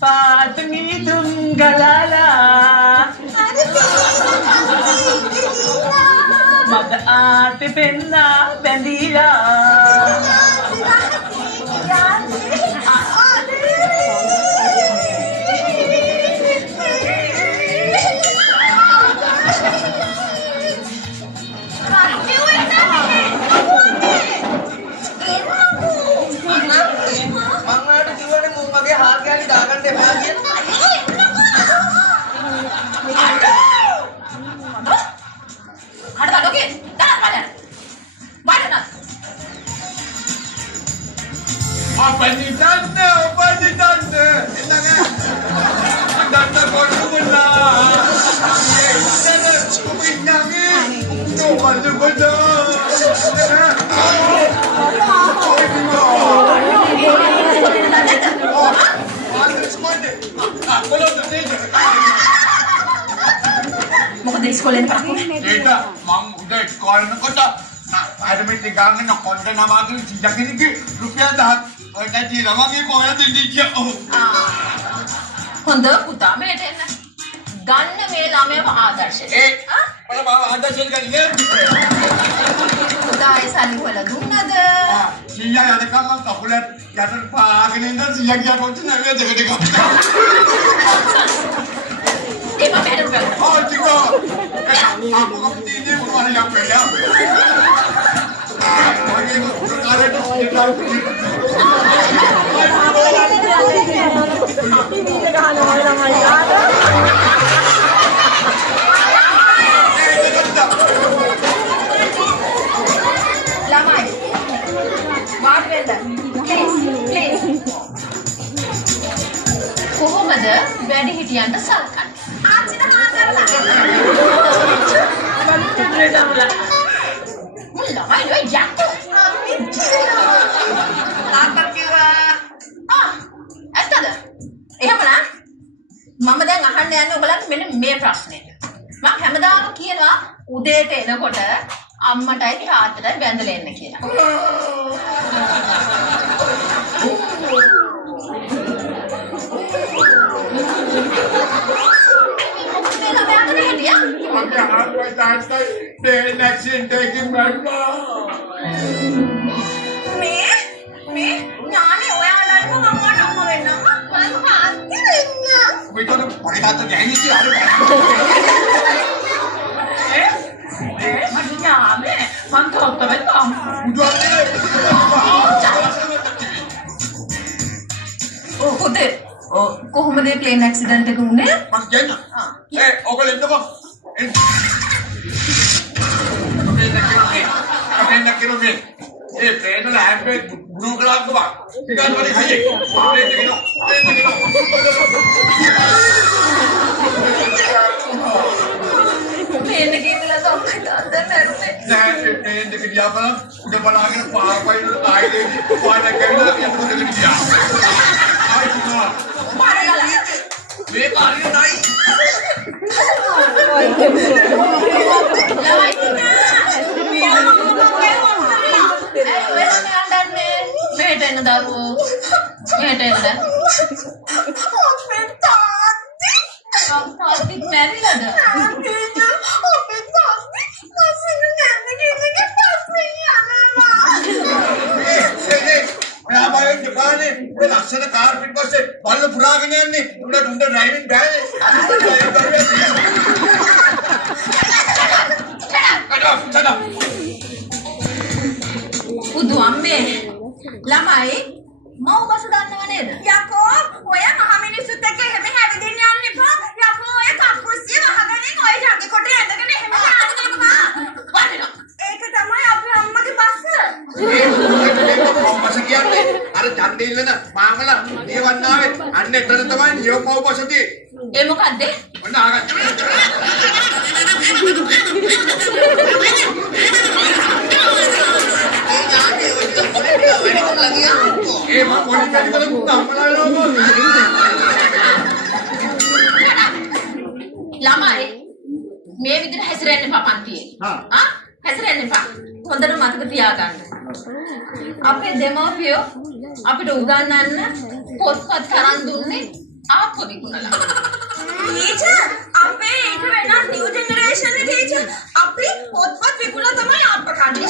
Patumi tunggalala Mada ate penna bendila Apa ni tante? Enaknya. Tante korupula. Pinyangi. Bantu bantu. මොකද ඉස්කෝලෙන් පස්සේ ඒක මං උදේ ඉස්කෝලේ යනකොට අඩමිට් එක ගන්න කොන්ද නමාගෙන සියගෙනගේ රුපියල් 1000 ඔය දැටි ළමගේ කොහෙද ඉන්නේ හොඳ පුතා මේට එන්න ගන්න මේ ළමයාව ආදර්ශයට මම ආදර්ශයෙන් ගන්නේ පුතා ඒ සල්ලි හොයලා දුන්නද සීයා යනකම් මං කකුල යටට පාගෙන ඉඳන් සීයා ගියා කොච්චර නෑ දෙකට ගත්තා ඒ මම හැදුව Oh, chico! Ako kapatid mo wala yung pera. Oye, kare to ළමයි වාඩි වෙන්න please කොහොමද වැඩි හිටියන්ට සල්කන්නේ ආච්චිට මා කරලා මුල්ලා වයි නෝ යක්කෝ ආපර් කිව්වා ඇත්තද එහෙමනම් මම දැන් අහන්න යන්නේ ඔයගලන්ට මෙන්න මේ ප්‍රශ්නේ මම හැමදාම කියනවා උදේට එනකොට අම්මටයි තාත්තටයි බැඳලා එන්න කියලා මේ ඥානේ ඔයාලට මම අම්ම වෙන්නම් මම තාත්ති වෙන්න We don't worry about the gang. Mangiame, man tolto vetam. පුතේ කොහොමද මේ ප්ලේන් ඇක්සිඩන්ට් එක වුනේ? Mas Jenna. Ogal එන්නකෝ. Kapෙන් නැකිනු මේ. ඒ ප්ලේන් වල හැම්බේ ගුරු කලාක් ගවා. ටිකක් වලි හයියේ. ප්ලේන් දෙකිනෝ. ප්ලේන් එකේ ඉඳලා තමයි තාත්තා මැරුනේ. නෑ ප්ලේන් දෙක ගියා බලන්න. උඩ බලාගෙන පාර වයින් ආයේ පාරක් ගිහලා යනකොට ගියා. ආයි පුතා. පාරගලා. මේ කාරිය නයි. මේට එන්න දරුවෝ මේට එන්න අපේ තාත්ති මැරිලාද අපේ තාත්ති නැසින නැන්නේ පස්සේ යනවා ඔයා බයෙන් ජපානේ මේ ලක්ෂණ කාර් පිට පස්සේ බල්ල පුරාගෙන යන්නේ උඩ ඩ්‍රයිවිං බෑ පුදු අම්මේ ළමයි මව බස දන්නව නේද යකෝ ඔය මහ මිනිස්සුත් එක්ක එහෙම හැවිදින්න යන්න එපා යකෝ ඔය කක්කුස්සිය වහගෙන ඔය ජගි කොට ඇඳගෙන එහෙම යන්න එපා වදිනවා ඒක තමයි අපේ අම්මගේ බස බස කියන්නේ අර ඡන්දේ ඉල්ලන මාමලා දේවන්නාවේ අන්න එතන තමයි නියම මව බස තියෙන්නේ ඒ මොකද්ද ඔන්න ආගන්න ඒ මම පොඩි කඩේකට අම්මලා ලෝකෝ ළමයි මේ විදිහට හැසිරෙන්න එපා පන්තියේ. හැසිරෙන්න එපා. හොඳට මතක තියාගන්න. අපේ දෙමව්පියෝ අපිට උගන්වන්න පොත්පත් කරන් දුන්නේ ආප්ප විකුණලා. ටීචර් අපේ ඊට වෙනස් නියු ජෙනරේෂන් එකේ ටීචර් අපි පොත්පත් විකුණලා තමයි ආප්ප කන්නේ.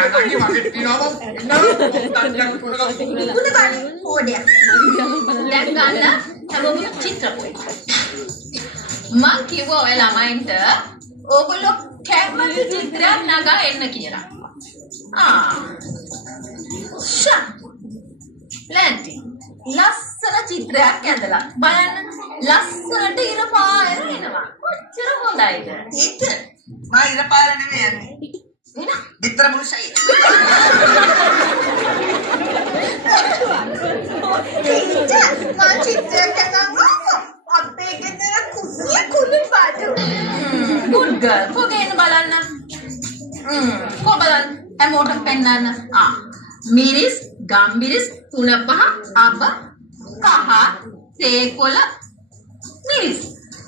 අනගි වගේ තියනවා කුණබානි ඕඩිය. දැන් ගන්න හැමෝම චිත්‍රපොයි. මං කිව්වා ඔය ළමයින්ට ඕගොල්ලෝ කැමති චිත්‍රයක් නගා එන්න කියලා. ලැන්ටි ලස්සන චිත්‍රයක් ඇඳලා බලන්න ලස්සනට ඉර පායන එනවා. කොච්චර හොඳයිද? ටීචර් මා ඉර පායන නෙවෙයි යන්නේ. එන විතර මුල්සයි. ටීචර් මං චිත්‍රයක් ඇඳනවා. අපේ ගෙදර කුසිය කුණු පාට. good girl. කොහෙන් බලන්න? කො බලන්න. හැමෝටම පෙන්නන්න. මිරිස්, ගම්මිරිස්, තුනපහ, අබ, කහ, තේකොළ, මිරිස්.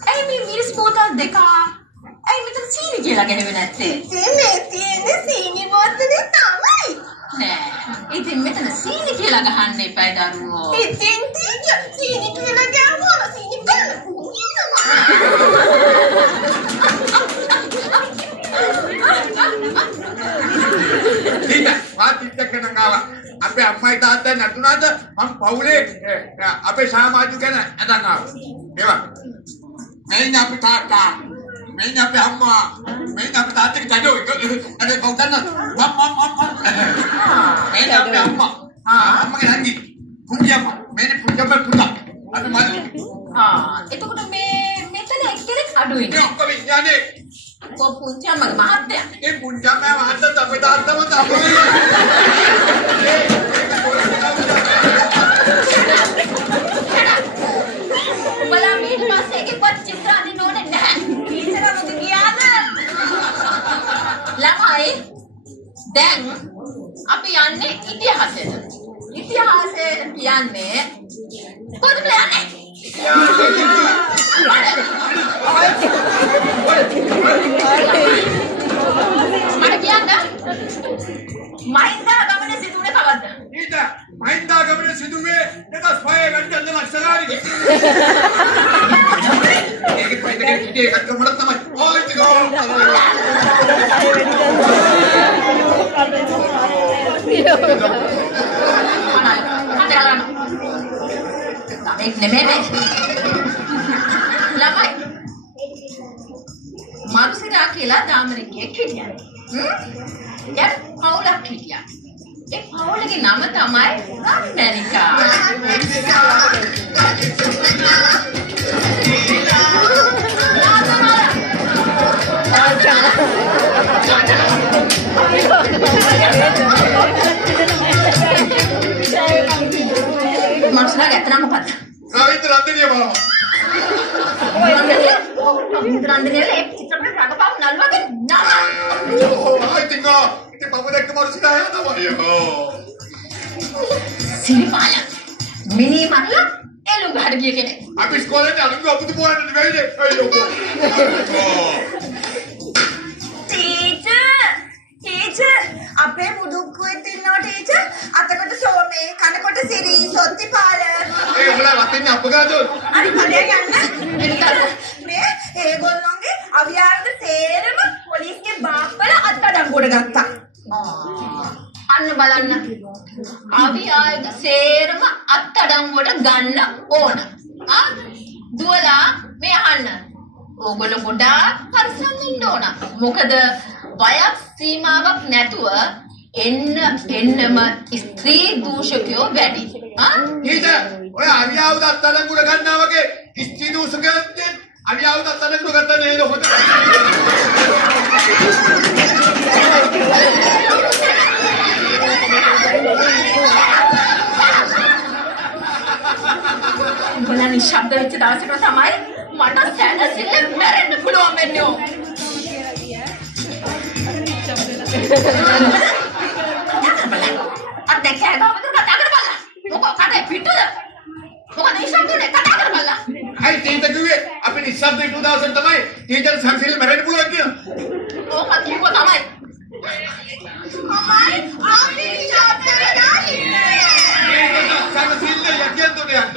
ඇයි මේ මිරිස් බෝතල් දෙක? ඇයි මෙතන සීනි කියලා ගෙනවෙ නැත්තේ? ඉතින් මේ තියෙන්නේ සීනි බෝතලේ තමයි. නෑ. ඉතින් මෙතන සීනි කියලා ගහන්න එපා දරුවෝ. ඉතින් ටීචර් සීනි කියලා ගහනවා සීනි ගන්න Tidak, mati tekan ngawa. Apa ammai තාත්තා නැතුණාද මම පවුලේ අපේ සමාජය ගැන අදනවා. ඒවා. මෙන්න අපේ තාත්තා, මෙන්න අපේ අම්මා, මෙන්න අපේ තාත්තගේ දඩෝ අර කවුදන්න මම. මෙන්න අපේ අම්මා. අම්මගේ නංගි. පුංචි අම්මා. මෙන්න පුංචි අම්මා පුතා. අපි මල්ලි. එතකොට මේ මෙතන එක්කෙනෙක් අඩුයි. මේ ඔක්කොම විඥානේ කො පුංචි අම්මගේ මහත්තයා. ඒ පුංචි අම්මා මහත්තයා අපේ තාත්තම තමයි. බලන්න ඊට පස්සේ එකපත් චිත්‍ර අඳින්න ඕනේ නැහැ. ටීචර් මොකද කියාද? ළමයි දැන් අපි යන්නේ ඉතිහාසයට. ඉතිහාසය කියන්නේ කොහොමද යන්නේ? මට කියන්න මහින්දා ගමනේ සිදුවුනේ කවද්ද? ඊට මහින්දා ගමනේ සිදුවේ 2005 වෙනිදා ලක්ෂණාරිගේ. ඒක පයින්දගේ ඉතින් එකක් කමඩක් තමයි. ඕයි තිකෝ. ඒක නෙමෙයි. ළමයි මනුස්සයා කියලා දාමරිකයෙක් හිටියා. දැන් පවුලක් හිටියා. ඒ පවුලගේ නම තමයි රන්මැණිකා. මනුස්සයා ඇත්තම මොකද්ද? රවින්ද්‍ර රන්දනිය බලනවා. රන්දනියල ඒ චිත්‍රපට රඟපාපු නළුවගේ නම. I think ඉතින් මම දැක්ක මනුස්සයා ආයා තමයි. සිරිපාල මිනි මරලා එළු ගහට ගිය කෙනෙක්. අපි ඉස්කෝලේ අනුග අපුතු පොයන්න නෙවෙයිනේ. අයියෝ. ටීචර් අපේ මුඩුක්කුවේ තින්නෝ ටීචර් අතකට සෝමේ කනකොට සිරි සොත්තිපාල ඒ උඹලා වටින්නේ අපගාදෝ. අර කඩේ ගන්න මේ ඒගොල්ලෝගේ අවියාරද තේරම පොලිසිය බාප්පල අත්අඩංගුවට ගත්තා. අන්න බලන්න අවි ආයුධ සේරම අත්අඩංගුවට ගන්න ඕන. දුවලා මේ අහන්න. ඕගොල්ලෝ ගොඩාක් පරිස්සම් වෙන්න ඕන. මොකද වයස් සීමාවක් නැතුව එන්නම ස්ත්‍රී දූෂකයෝ වැඩි. ඊට ඔය අවියාවුද අත්අඩංගුවට ගන්නවා වගේ ස්ත්‍රී දූෂකයන් අවියාවුද අත්අඩංගුවට ගත්තා නේද හොඳ. බලන්න ශබ්ද වෙච්ච දවසට තමයි මට සැනසෙල්ල මැරෙන්න පුළුවන් වෙන්නේ. අර දැක්කේ බබද කතා කරපල්ලා. මොකක් කටේ පිටුද? මොකද ඉෂාතුනේ කතා කරපල්ලා. අයි තීත කිව්වේ අපි නිස්සබ්ද 2000 තමයි ටීචර් සංසිල් මැරෙන්න පුළුවන් කියලා. ඕක කිව්ව අමයි අපි ශබ්ද වෙලා ඉන්නේ. සමසිල්ල යකියන්තොට යන්න.